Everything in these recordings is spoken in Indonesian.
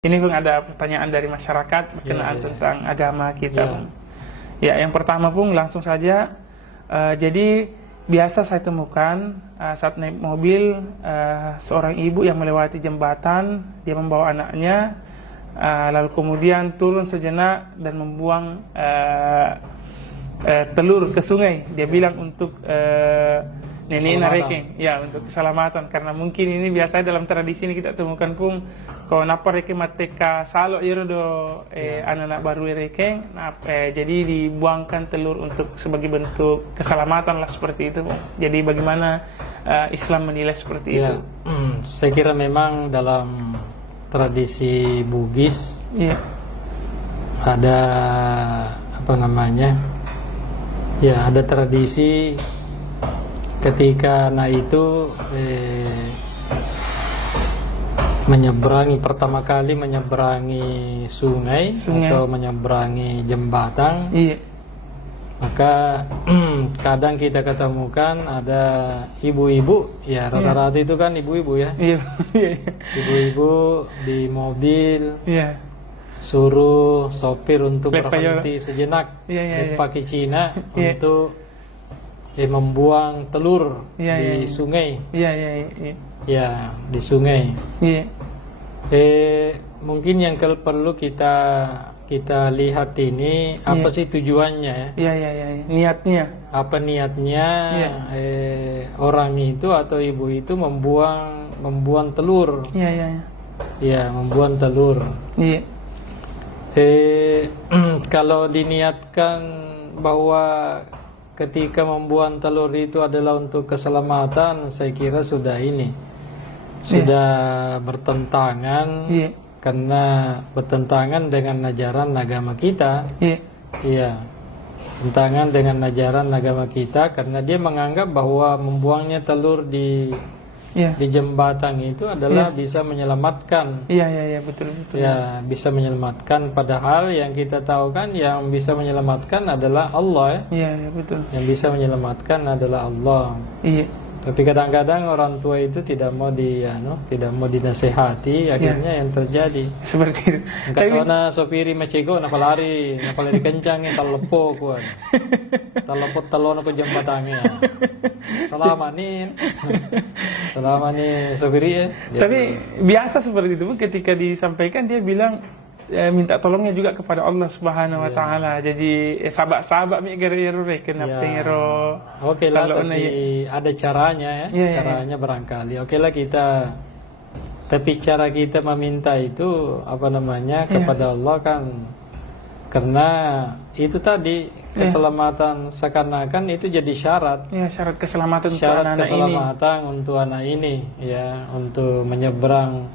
Ini Bung, ada pertanyaan dari masyarakat berkenaan tentang agama kita, Bung. Ya, yang pertama Bung, langsung saja. Jadi biasa saya temukan saat naik mobil, seorang ibu yang melewati jembatan, dia membawa anaknya, lalu kemudian turun sejenak dan membuang telur ke sungai. Dia bilang untuk nenek nareke, ya, untuk keselamatan. Karena mungkin ini biasanya dalam tradisi ini kita temukan pun, kalau napa reke mateka salo irodo anak-anak baru reke, jadi dibuangkan telur untuk sebagai bentuk keselamatan lah, seperti itu. Jadi bagaimana Islam menilai seperti itu? Saya kira memang dalam tradisi Bugis ada apa namanya? Ya, ada tradisi ketika anak itu pertama kali menyeberangi sungai atau menyeberangi jembatan, maka kadang kita ketemukan ada ibu-ibu, ya rata-rata itu kan ibu-ibu ya, ibu-ibu di mobil, suruh sopir untuk berhenti sejenak pakai Cina untuk membuang telur di sungai. Ya, di sungai. Mungkin yang perlu kita lihat ini apa sih tujuannya ya? Niatnya. Apa niatnya orang itu atau ibu itu membuang telur? Ya, membuang telur. Kalau diniatkan bahwa ketika membuang telur itu adalah untuk keselamatan, saya kira sudah bertentangan, karena bertentangan dengan ajaran agama kita. Bertentangan dengan ajaran agama kita, karena dia menganggap bahwa membuangnya telur di jembatan itu adalah bisa menyelamatkan. Betul. Ya, bisa menyelamatkan, padahal yang kita tahu kan yang bisa menyelamatkan adalah Allah ya. Betul. Yang bisa menyelamatkan adalah Allah. Tapi kadang-kadang orang tua itu tidak mau dinasehati, akhirnya yang terjadi seperti itu. Kata na sopiri macego napalari kencang talepo kuan. Talepo talon ko jembatannya. Selama nih sopiri ya. Tapi biasa seperti itu, ketika disampaikan dia bilang minta tolongnya juga kepada Allah Subhanahu wa taala. Jadi sahabat-sahabat mi gero kenapa ngero. Oke lah, tapi ada caranya ya. Caranya barangkali. Oke lah tapi cara kita meminta itu kepada Allah kan, karena itu tadi keselamatan, seakan-akan itu jadi syarat. Syarat keselamatan untuk anak ini ya, untuk menyeberang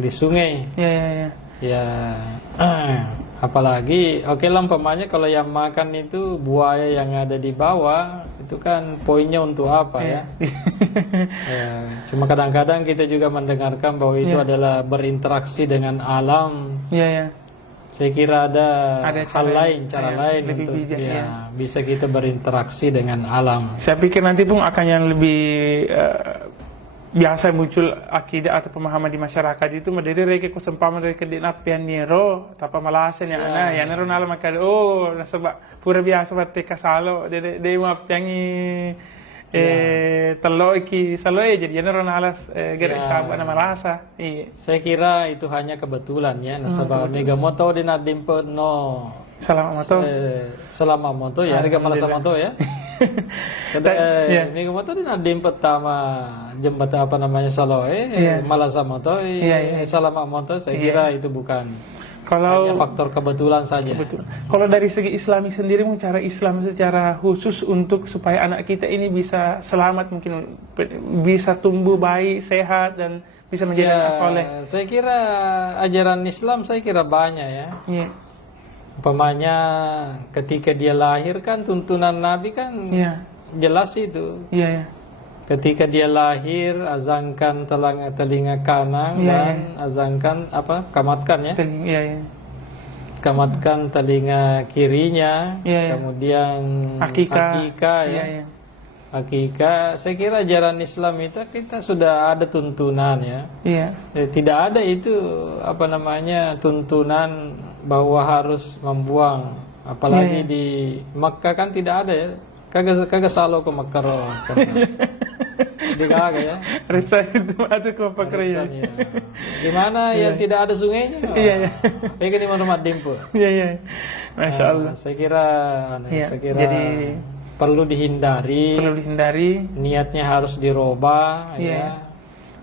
di sungai. Apalagi umpamanya kalau yang makan itu buaya yang ada di bawah, itu kan poinnya untuk apa ya? Cuma kadang-kadang kita juga mendengarkan bahwa itu adalah berinteraksi dengan alam. Saya kira ada cara lain untuk bisa kita berinteraksi dengan alam. Saya pikir nanti pun akan yang lebih biasa muncul akidah atau pemahaman di masyarakat itu madiri reke ko sempama reke dinapian niro tapa malasan ya ana ya nero nala makal nasaba pura biasa batte kasalo de mapiangi telo iki salo jadi nero nalas gerak sabu ana malasa. Saya kira itu hanya kebetulan ya, nasaba megamoto dinadimpe no selama moto ya, harga malasa moto ya. Minggu moto din pertama jembatan malasa moto selama moto, saya kira itu bukan hanya faktor kebetulan saja. Kalau dari segi Islami sendiri, cara Islam secara khusus untuk supaya anak kita ini bisa selamat, mungkin bisa tumbuh baik, sehat dan bisa menjadi anak soleh. Saya kira ajaran Islam banyak ya. Umpamanya ketika dia lahir kan tuntunan Nabi kan jelas itu. Ketika dia lahir, azankan telinga kanan dan azankan kamatkan ya. Kamatkan telinga kirinya, kemudian akikah ya. hakika, saya kira ajaran Islam itu kita sudah ada tuntunan ya. Iya. Tidak ada itu apa namanya tuntunan bahwa harus membuang, apalagi di Makkah kan tidak ada ya. Kagak salo ke Makkah roh. Di kagak ya. Risa itu atau ke pakai ya. Gimana yang tidak ada sungainya? Iya, iya. Kayak di rumah dimpu. Iya, iya. Masya Allah. Saya kira Jadi perlu dihindari. Niatnya harus dirubah ya.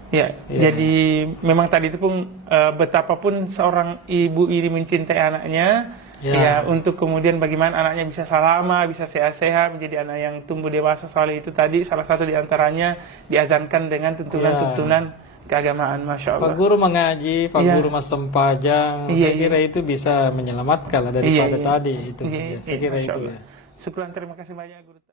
Ya, jadi memang tadi itu pun betapapun seorang ibu ini mencintai anaknya, ya untuk kemudian bagaimana anaknya bisa salama, bisa sehat-sehat, menjadi anak yang tumbuh dewasa soleh itu tadi salah satu diantaranya diazankan dengan tuntunan-tuntunan keagamaan, Masya Allah. Pak Guru mengaji, Pak Guru Sempajang, saya kira itu bisa menyelamatkan lah daripada tadi itu. Saya kira itu. Syukran, terima kasih banyak Guru.